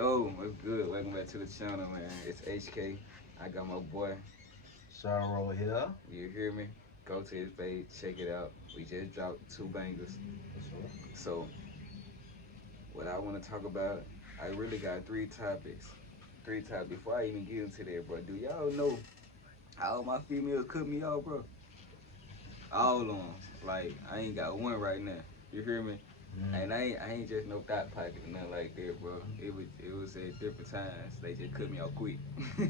Yo, what's good? Welcome back to the channel, man. It's HK. I got my boy. Sharo here. You hear me? Go to his page, check it out. We just dropped two bangers. For sure. So, what I want to talk about, I really got three topics. Three topics. Before I even get into that, bro, do y'all know how my females cut me off, bro? All of them. Like, I ain't got one right now. You hear me? And I ain't just no thought pocket or nothing like that, bro. It was at different times. They just cut me off quick. On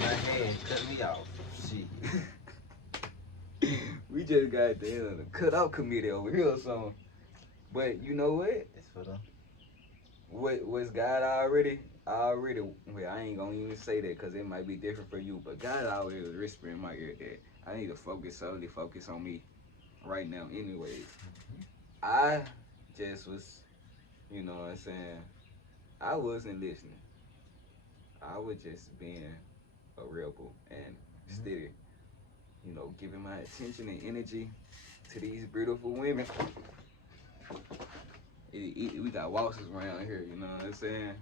my head, cut me off. Shit. We just got the cut out committee over here or something. But you know what? It's for the. What was God already? Well, I ain't gonna even say that because it might be different for you. But God always was whispering in my ear that I need to solely focus on me right now. Anyways, I just was, you know what I'm saying? I wasn't listening. I was just being a rebel and steady, giving my attention and energy to these beautiful women. We got waltzes around here, you know what I'm saying?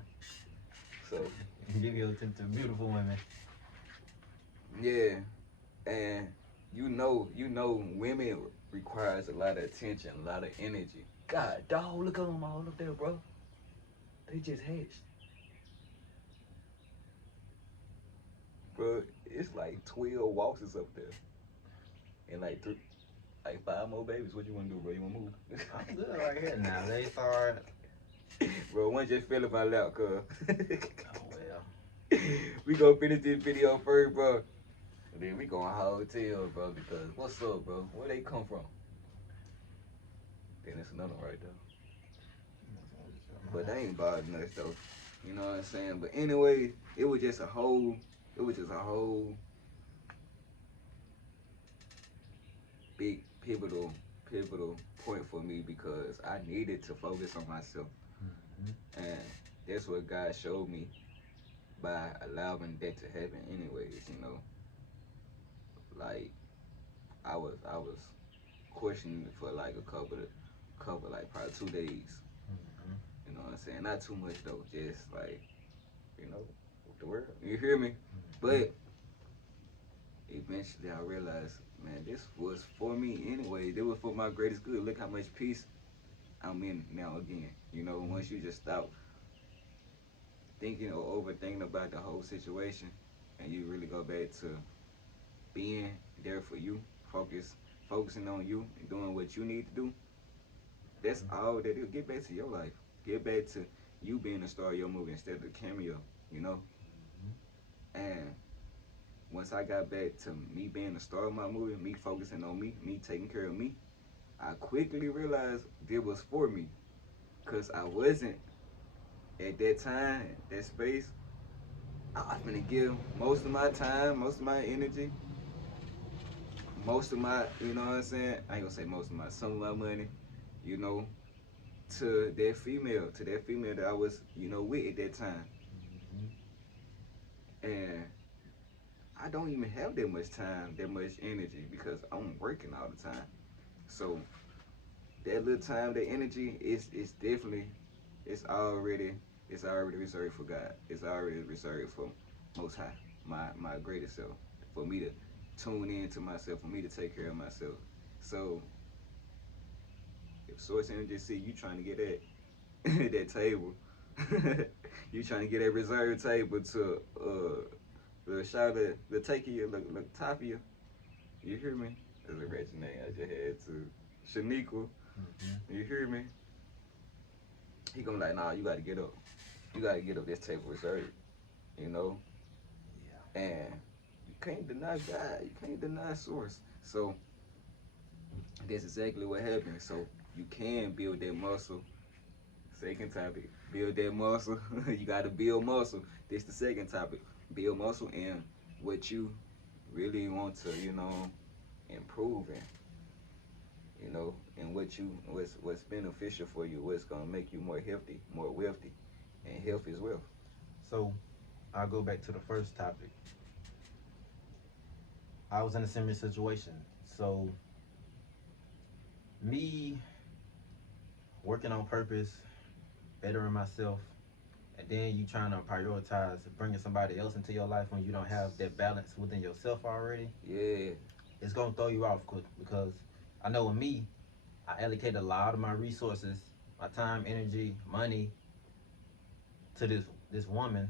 So, Give your attention to beautiful women. yeah, and women requires a lot of attention, a lot of energy. God, dog, look at them all up there, bro. They just hatched. Bro, it's like 12 waltzes up there. And like 5 more babies. What you wanna do, bro? You wanna move? I'm good right here now. They start. Bro, one just fell in my lap, cuz. Oh well. We gonna finish this video first, bro. And then we gonna hotel, bro, because what's up, bro? Where they come from? Then it's another one right there. But they ain't bothering us though. You know what I'm saying? But anyway, it was just a whole big pivotal point for me because I needed to focus on myself. And that's what God showed me by allowing that to happen anyways, Like I was questioning it for like a couple like probably 2 days. You know what I'm saying? Not too much though, just like, with the word. You hear me? But eventually I realized, man, this was for me anyway. It was for my greatest good. Look how much peace I'm in now again. Once you just stop thinking or overthinking about the whole situation and you really go back to being there for you, focusing on you and doing what you need to do, that's all that it'll get back to your life. Get back to you being the star of your movie instead of the cameo, you know? And once I got back to me being the star of my movie, me focusing on me taking care of me, I quickly realized it was for me. Cause I wasn't at that time, that space, I was gonna give most of my time, most of my energy, most of my, you know what I'm saying? I ain't gonna say most of my, some of my money, you know, to that female that I was, with at that time. And I don't even have that much time, that much energy because I'm working all the time. So that little time, that energy is definitely, it's already it's already reserved for God. It's already reserved for Most High, my greatest self, for me to tune in to myself, for me to take care of myself. So if Source Energy see you trying to get that that table, you trying to get that reserved table to the shot the take of you, look top of you. You hear me? That's a wretched name I just had to Shaniqua. You hear me? He gonna be like, nah, you gotta get up. You gotta get up. This table reserved. You know? Yeah. And you can't deny God. You can't deny Source. So that's exactly what happened. So you can build that muscle. Second topic, build that muscle. You gotta build muscle. This the second topic. Build muscle and what you really want to, improve in, and what's beneficial for you, what's gonna make you more healthy, more wealthy, and health is wealth. So, I'll go back to the first topic. I was in a similar situation. So, me working on purpose, bettering myself, and then you trying to prioritize bringing somebody else into your life when you don't have that balance within yourself already, Yeah. it's gonna throw you off quick. Because I know with me, I allocate a lot of my resources, my time, energy, money to this woman,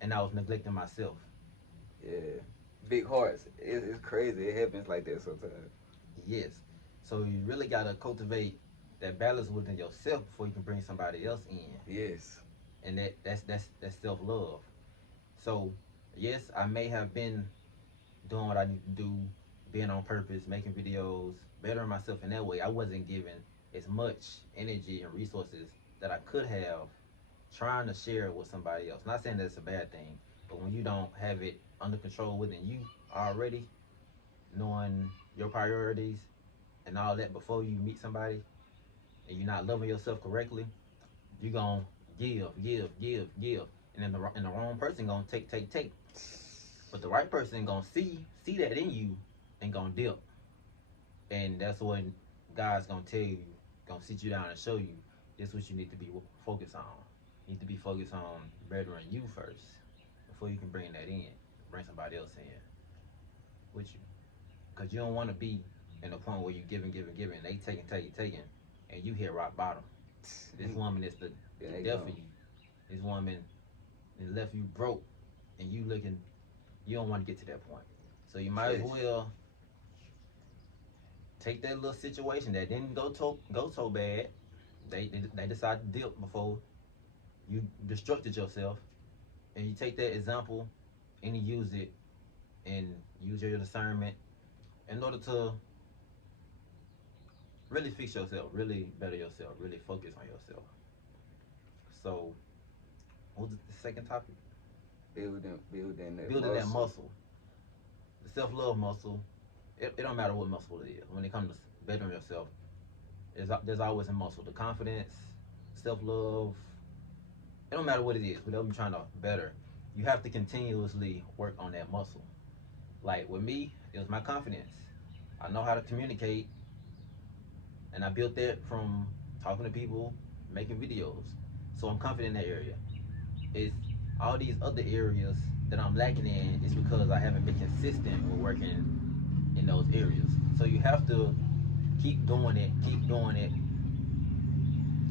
and I was neglecting myself. Yeah. Big hearts. It's crazy. It happens like that sometimes. Yes. So you really gotta cultivate that balance within yourself before you can bring somebody else in. Yes. And that's self love. So yes, I may have been doing what I need to do, being on purpose, making videos, bettering myself in that way. I wasn't given as much energy and resources that I could have trying to share it with somebody else. Not saying that's a bad thing, but when you don't have it under control within you already, knowing your priorities and all that before you meet somebody, and you're not loving yourself correctly, you're gonna give, and then the wrong person gonna take, but the right person gonna see that in you and gonna dip, and that's when God's gonna tell you, gonna sit you down and show you this what you need to be focused on. You need to be focused on bettering you first before you can bring that in, bring somebody else in with you, because you don't want to be in a point where you giving, they taking, and you hit rock bottom. This woman is the There you death go. of you. This woman and left you broke, and you looking, you don't want to get to that point. So you might as Trash. well take that little situation that didn't go so bad. They decided to dip before you destructed yourself, and you take that example and you use it and use your discernment in order to really fix yourself, really better yourself, really focus on yourself. So, what was the second topic? Building that Building that muscle. muscle, the self love muscle. It don't matter what muscle it is. When it comes to bettering yourself, there's always a muscle. The confidence, self love. It don't matter what it is. Whatever you're trying to better, you have to continuously work on that muscle. Like with me, it was my confidence. I know how to communicate, and I built that from talking to people, making videos. So I'm confident in that area. It's all these other areas that I'm lacking in is because I haven't been consistent with working in those areas. So you have to keep doing it,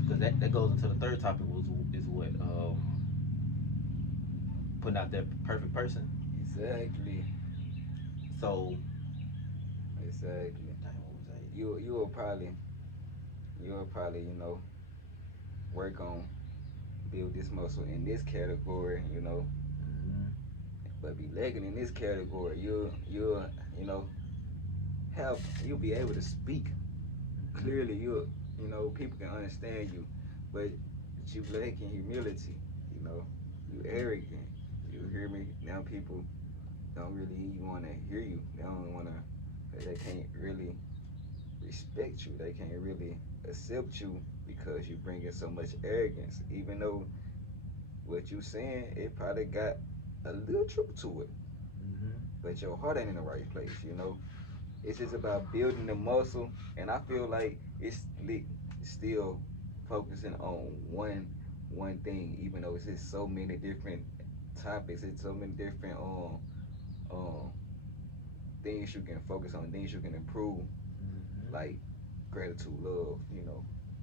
because that goes into the third topic was is what putting out that perfect person. Exactly. So Exactly. dang, what was that? You will probably work on build this muscle in this category, Mm-hmm. but be lagging in this category. You'll you know you'll be able to speak Mm-hmm. clearly. People can understand you, but you lack in humility. You know, you arrogant. You hear me? Now people don't really want to hear you. They don't want to. They can't really respect you. They can't really accept you because you bring in so much arrogance. Even though what you saying, it probably got a little truth to it, Mm-hmm. but your heart ain't in the right place. It's just about building the muscle, and I feel like it's still focusing on one thing, even though it's just so many different topics. It's so many different um things you can focus on, things you can improve, Mm-hmm. like gratitude, love,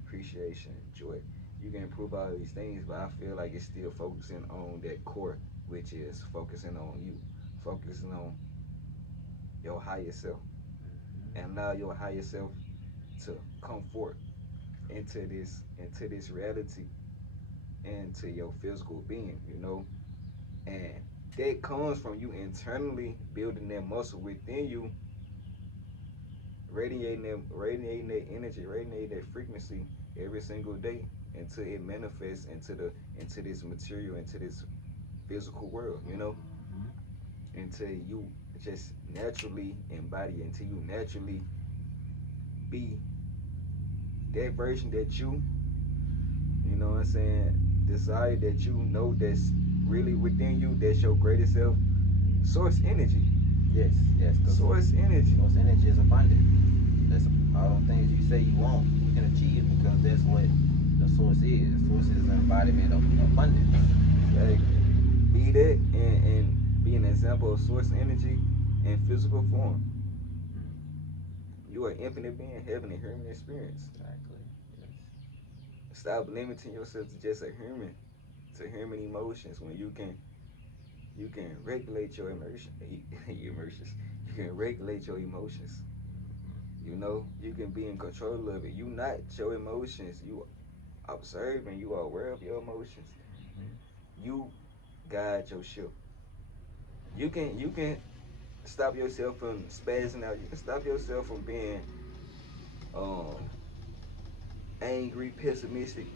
appreciation, joy. You can improve all these things, but I feel like it's still focusing on that core, which is focusing on you, focusing on your higher self, and allow your higher self to come forth into this reality, into your physical being, and that comes from you internally building that muscle within you, radiating that energy, radiating that frequency every single day until it manifests into this material, into this physical world, Mm-hmm. until you just naturally embody, until you naturally be that version that you know what I'm saying, desire, that that's really within you, that's your greatest self, source energy. Yes, yes, because Source energy. source energy is abundant. That's all the things you say you want, you can achieve, because source is. Source is an embodiment of abundance. Exactly. Be that and be an example of source energy in physical form. Mm, You are infinite being having a human experience. exactly. Yes. Stop limiting yourself to just a human, to human emotions when you can regulate your emotion, your emotions. You can regulate your emotions. You know, you can be in control of it. You not your emotions. You observing. You are aware of your emotions. Mm-hmm. You guide your ship. You can stop yourself from spazzing out. You can stop yourself from being um angry, pessimistic.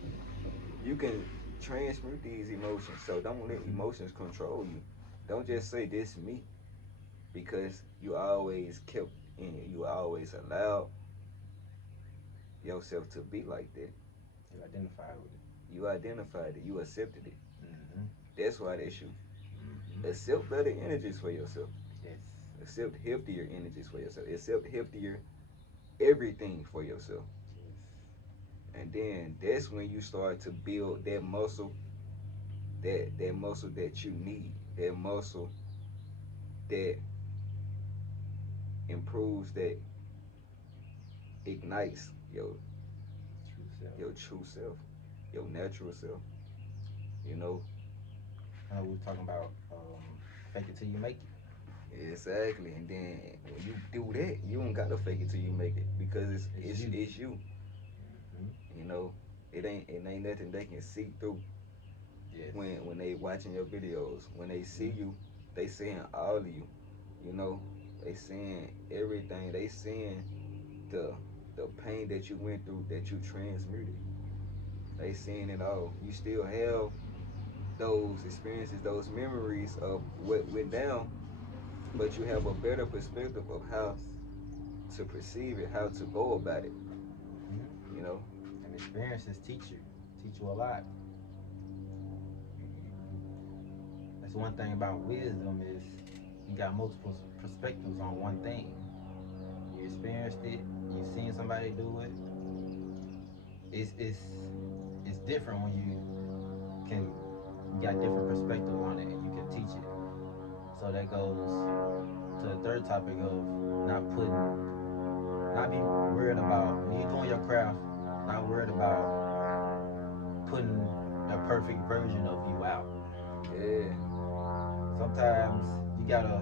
You can transmute these emotions. So don't let Mm-hmm. emotions control you. Don't just say this me because you always kept and you always allowed yourself to be like that. You identify with it. You identified it. You accepted it. Mm-hmm. That's why that's you. Mm-hmm. Accept better energies for yourself. Yes. Accept healthier energies for yourself. Accept healthier everything for yourself. Yes. And then that's when you start to build that muscle, that muscle that you need, that muscle that improves, that ignites True self. your true self, your natural self. You know I know we were talking about fake it till you make it. exactly. And then when you do that, you don't gotta fake it till you make it because It's you. it's you. Mm-hmm. You know, it ain't nothing they can see through Yes. when they watching your videos. When they see Mm-hmm. you, they seeing all of you. You know, they seeing everything. They seeing the the pain that you went through that you transmuted. They seeing it all. You still have those experiences, those memories of what went down, but you have a better perspective of how Yes. to perceive it, how to go about it. Mm-hmm. You know, And experiences teach you a lot. That's one thing about wisdom is you got multiple perspectives on one thing. You experienced it. You seen somebody do it. It's different when can you got different perspectives on it and you can teach it. So that goes to the third topic of not putting, not be worried about when you're doing your craft, not worried about putting the perfect version of you out. yeah, Sometimes you gotta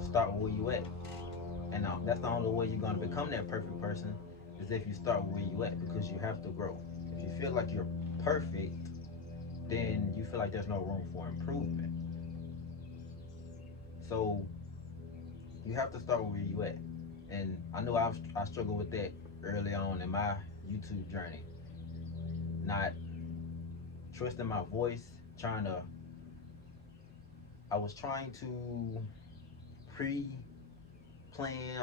start where you at, and that's the only way you're gonna become that perfect person is if you start where you at because you have to grow. If you feel like you're perfect, then you feel like there's no room for improvement. So you have to start where you at. And I know I struggled with that early on in my YouTube journey, not trusting my voice, trying to. I was trying to pre-plan.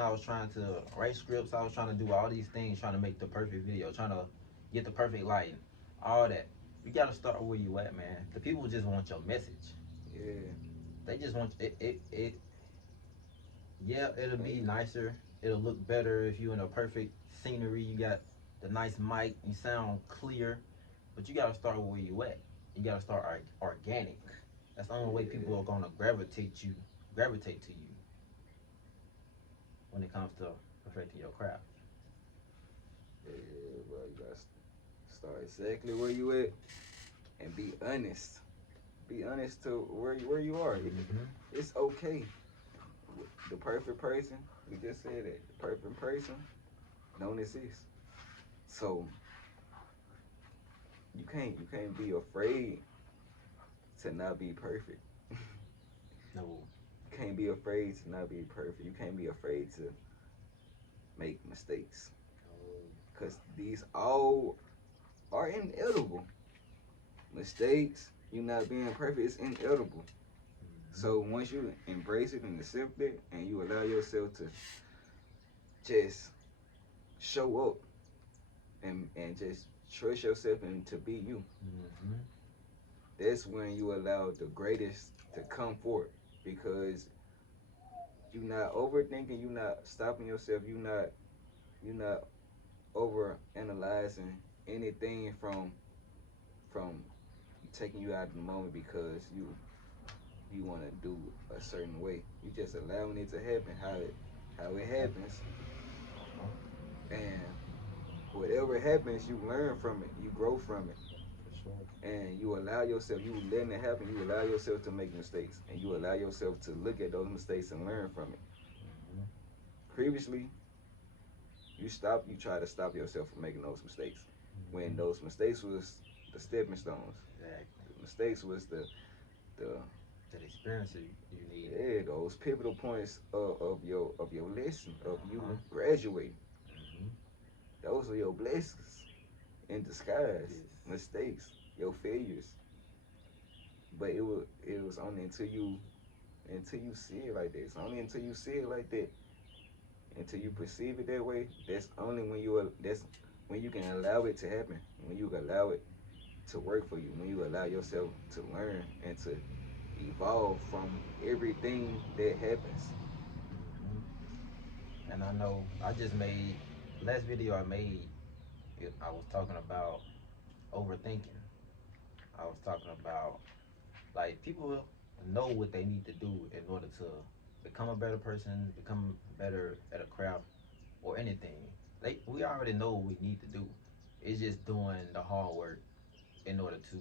I was trying to write scripts. I was trying to do all these things, trying to make the perfect video, trying to get the perfect lighting, all that. You got to start where you at, man. The people just want your message. yeah. They just want it. It yeah, it'll And be you, nicer. It'll look better if you in a perfect scenery. You got the nice mic. You sound clear, but you gotta start where you at. You gotta start organic. That's the only way people yeah, are gonna gravitate to you when it comes to perfecting your craft. yeah, bro. You gotta start exactly where you at and be honest. Be honest to where you are. Mm-hmm. It's okay. The perfect person, we just said that. The perfect person don't exist. So you can't be afraid to not be perfect. You No. can't be afraid to not be perfect. You can't be afraid to make mistakes. Cause these all are inedible. Mistakes, you not being perfect, is inedible. Mm-hmm. So once you embrace it and accept it and you allow yourself to just show up and just trust yourself and to be you, Mm-hmm. that's when you allow the greatest to come forth because you're not overthinking, you're not stopping yourself, you're not over analyzing anything from from taking you out of the moment because you want to do a certain way. You just allowing it to happen how it happens, Uh-huh. and whatever happens, you learn from it, you grow from it, For sure. and you allow yourself. You letting it happen. You allow yourself to make mistakes, and you allow yourself to look at those mistakes and learn from it. Mm-hmm. Previously, you try to stop yourself from making those mistakes. When Mm-hmm. those mistakes was the stepping stones, Exactly. the mistakes was the That experience you needed. yeah, those pivotal points of your lesson of Uh-huh. you graduating. Mm-hmm. Those are your blessings in disguise, Yes. mistakes, your failures. But it was only until you see it like that. It's only until you see it like that, until you perceive it that way. That's when you can allow it to happen. When you allow it to work for you. When you allow yourself to learn and to evolve from everything that happens. Mm-hmm. And I know I just made last video I made. I was talking about overthinking. I was talking about like people know what they need to do in order to become a better person, become better at a craft or anything. We already know what we need to do. It's just doing the hard work in order to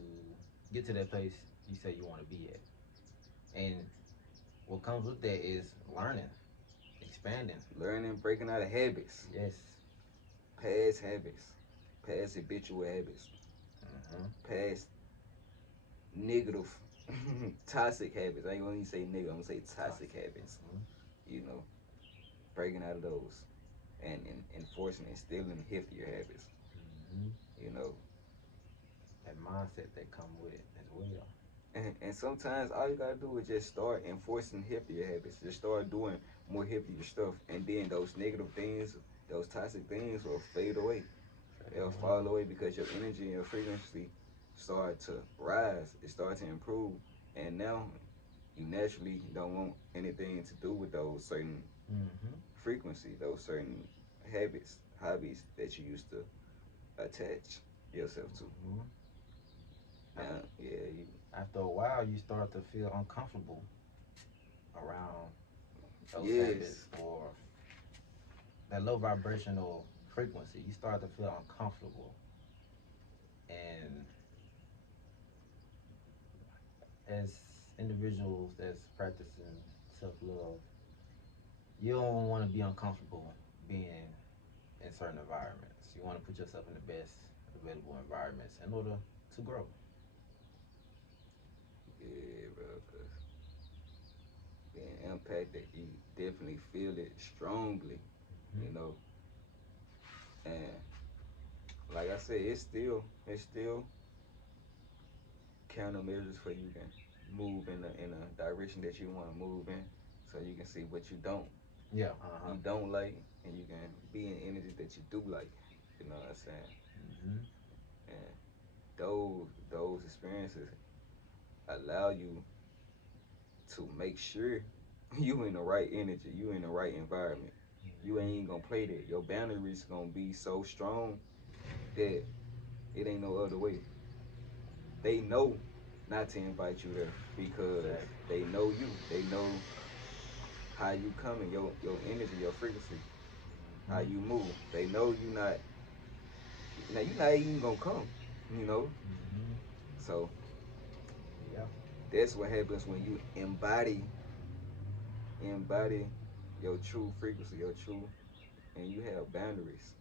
get to that place you say you want to be at. And what comes with that is learning, expanding. Learning, breaking out of habits, Yes. past habits, past habitual habits, Mm-hmm. past negative, toxic habits. I ain't gonna even say negative. I'm gonna say toxic Toxic. habits. Mm-hmm. You know, breaking out of those and enforcing, instilling healthier habits. Mm-hmm. You know, That mindset that come with it as well. and sometimes all you gotta do is just start enforcing healthier habits. Just start doing more healthier stuff, and then those negative things, those toxic things, will fade away. Fade They'll away. fall away because your energy and your frequency start to rise. It starts to improve, and now you naturally don't want anything to do with those certain Mm-hmm. frequency, those certain habits, hobbies that you used to attach yourself to. Mm-hmm. Now, yeah, After a while, you start to feel uncomfortable around those habits yes, or that low vibrational frequency. You start to feel uncomfortable. And as individuals that's practicing self love, you don't want to be uncomfortable being in certain environments. You want to put yourself in the best available environments in order to grow. yeah, bro. Cause being impacted, you definitely feel it strongly, Mm-hmm. you know. And like I said, it's still countermeasures for you can move in a direction that you want to move in, so you can see what Yeah. Uh huh. you don't like, and you can be in energy that you do like. You know what I'm saying? Mm-hmm. And those experiences allow you to make sure you in the right energy, you in the right environment. You Mm-hmm. ain't gonna play that. Your boundaries gonna be so strong that it ain't no other way. They know not to invite you there because Exactly. they know you. They know how you coming, your energy, your frequency, how Mm-hmm. you move. They know you not now you not even gonna come, you know. Mm-hmm. So Yeah. that's what happens when you embody your true frequency, your true, and you have boundaries.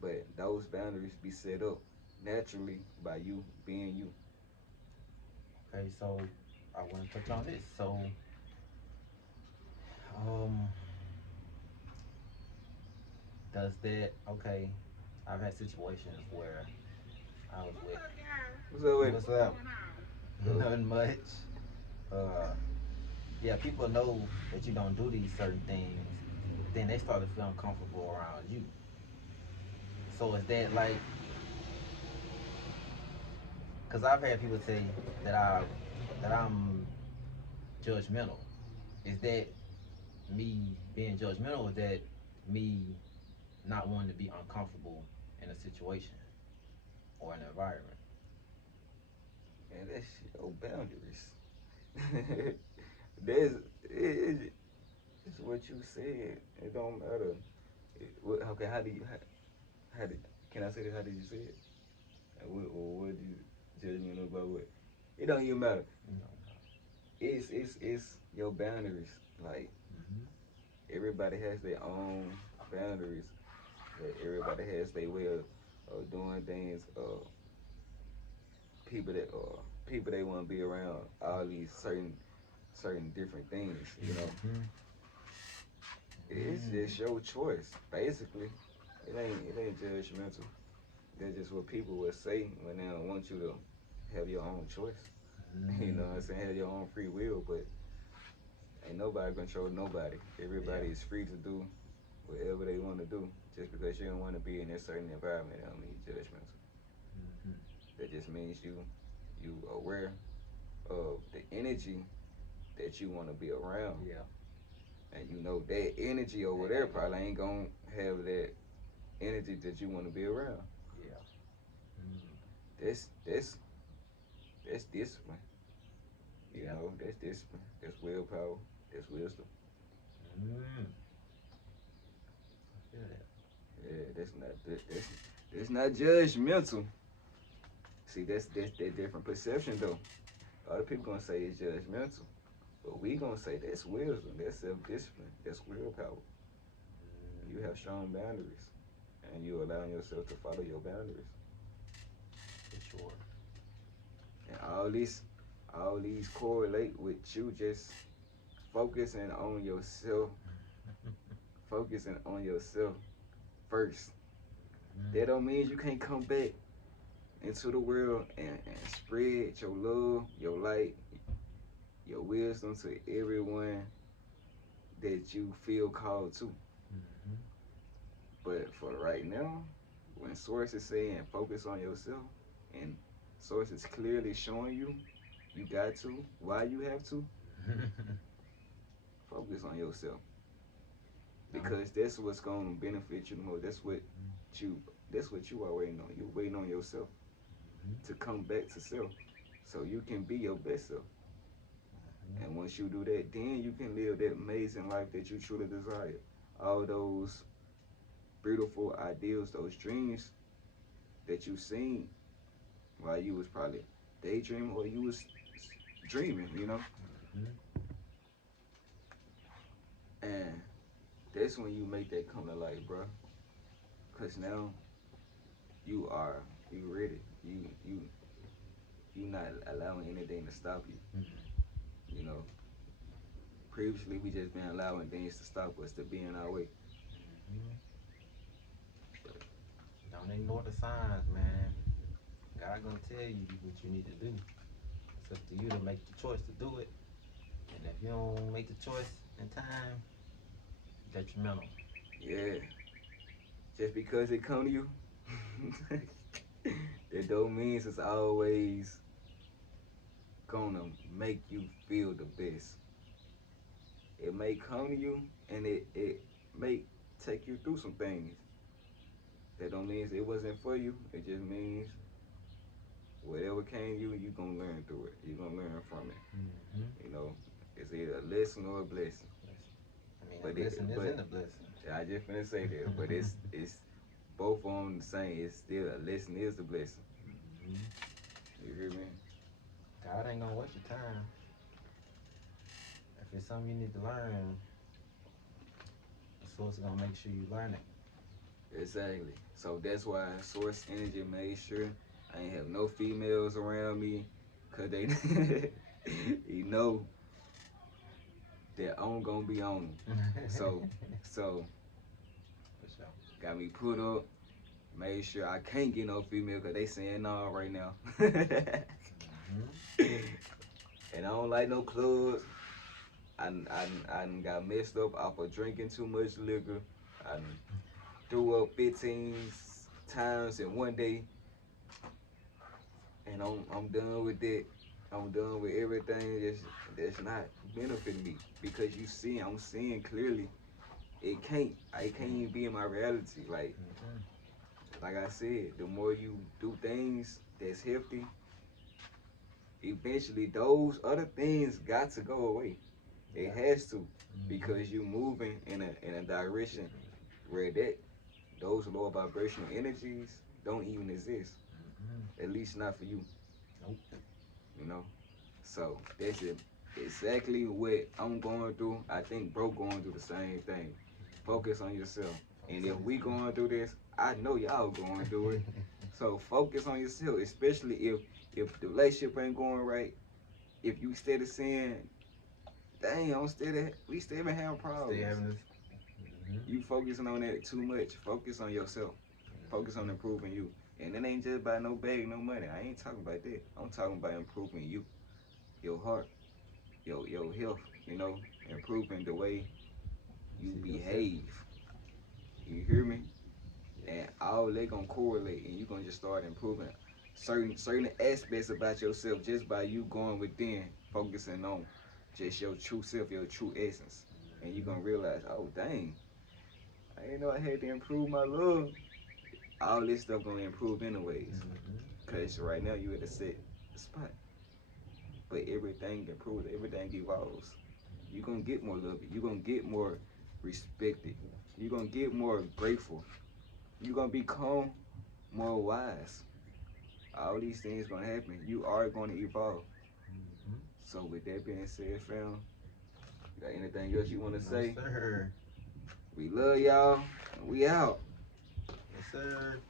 But those boundaries be set up naturally by you being you. Okay. So I want to touch on this. So um, does that okay? I've had situations where I was with What's up with it? what's up? So, Nothing much. Uh, yeah, people know that you don't do these certain things, then they start to feel uncomfortable around you. So is that like, cause I've had people say that I'm judgmental. Is that me being judgmental? Or is that me not wanting to be uncomfortable in a situation or an environment? and that's your boundaries. There's it's what you said. It don't matter. Okay, how did can I say this? How did you say it? What did you judge me about what? It don't even matter. No. It's your boundaries. Like Mm-hmm. everybody has their own boundaries. Everybody has their way of doing things. People that people they want to be around. All these certain different things. You know, Mm-hmm. it's just your choice. Basically, it ain't judgmental. That's just what people would say when they don't want you to have your own choice. You know what I'm Mm-hmm. saying? Have your own free will, but ain't nobody control nobody. Yeah. Everybody is free to do whatever they want to do. Just because you don't want to be in a certain environment, I don't mean judgmental. Mm-hmm. That just means you aware of the energy that you want to be around, Yeah. and you know that energy over Ain't there gonna go. probably ain't gonna have that energy that you want to be around. Yeah. Mm. That's discipline. You Yeah. know, that's discipline. That's willpower. That's wisdom. Mm. I feel that. Yeah, that's not judgmental. See, that's that different perception though. Other people gonna say it's judgmental, but we gonna say that's wisdom. That's self discipline. That's willpower. You Mm. have strong boundaries, and you allowing yourself to follow your boundaries. For sure. And all these correlate with you just focusing on yourself, focusing on yourself first. Mm. That don't mean you can't come back into the world and spread your love, your light, your wisdom to everyone that you feel called to. Mm-hmm. But for right now, when Source is saying focus on yourself and Source is clearly showing you you got to, why you have to, focus on yourself. I'm. Because that's what's gonna benefit you the most. You that's what you are waiting on. You're waiting on yourself Mm-hmm. to come back to self. So you can be your best self. Mm-hmm. And once you do that, then you can live that amazing life that you truly desire. All those beautiful ideals, those dreams that you seen while you was probably daydreaming or you was dreaming, you know? Mm-hmm. And that's when you make that come to life, bro. Cause now you ready. You not allowing anything to stop you. You know, previously we just been allowing things to stop us to be in our way. Mm-hmm. But Don't ignore the signs, man. God gonna tell you what you need to do. It's up to you to make the choice to do it. And if you don't make the choice in time, detrimental. yeah, just because it come to you, that don't means it's always gonna make you feel the best. It may come to you and it may take you through some things. That don't mean it wasn't for you. It just means whatever came to you, you gonna learn through it. You gonna learn from it. Mm-hmm. You know, it's either a lesson or a blessing. I mean, a But blessing is but in a blessing. I just finna say that. But it's both of them the same. It's still a lesson is the blessing. Mm-hmm. You hear me? God ain't gonna waste your time. If it's something you need to learn, the source is gonna make sure you learn it. Exactly. So that's why Source Energy made sure I ain't have no females around me, cause they, you know, that I'm gonna be on 'em. So so For sure. got me put up. Made sure I can't get no female, cause they saying no right now. And Mm-hmm. I don't like no clubs. I done got messed up off of drinking too much liquor. I done threw up 15 times in one day, and I'm done with that. I'm done with everything that's not benefiting me because I'm seeing clearly it can't even be in my reality. Mm-hmm. Like I said, the more you do things that's healthy, eventually those other things got to go away. It Yeah. has to, Mm-hmm. because you moving in a direction where those lower vibrational energies don't even exist. Mm-hmm. At least not for you, Nope. you know. So that's it. Exactly what I'm going through. I think bro going through the same thing. Focus on yourself. And Focus if on we yourself. going through this, I know y'all going through it. So focus on yourself, especially if the relationship ain't going right. If you steady saying, dang, we still been having Stay problems. having this. Mm-hmm. You focusing on that too much. Focus on yourself. Focus on improving you. And it ain't just about no bag, no money. I ain't talking about that. I'm talking about improving you, your heart, your health, improving the way You you see yourself. behave. You hear me? Yes. And all they gonna correlate, and you gonna just start improving certain aspects about yourself just by you going within, focusing on just your true self, your true essence. And you Mm-hmm. gonna realize, oh dang, I didn't know I had to improve my love. All this stuff gonna improve anyways. Mm-hmm. Cause right now you at a set spot. But everything improves, everything evolves. You gonna get more love. You gonna get more respected. You gonna get more grateful. You gonna become more wise. All these things gonna happen. You are gonna evolve. Mm-hmm. So with that being said, fam, you got anything else you wanna No, say? sir. We love y'all. We out. Yes, sir.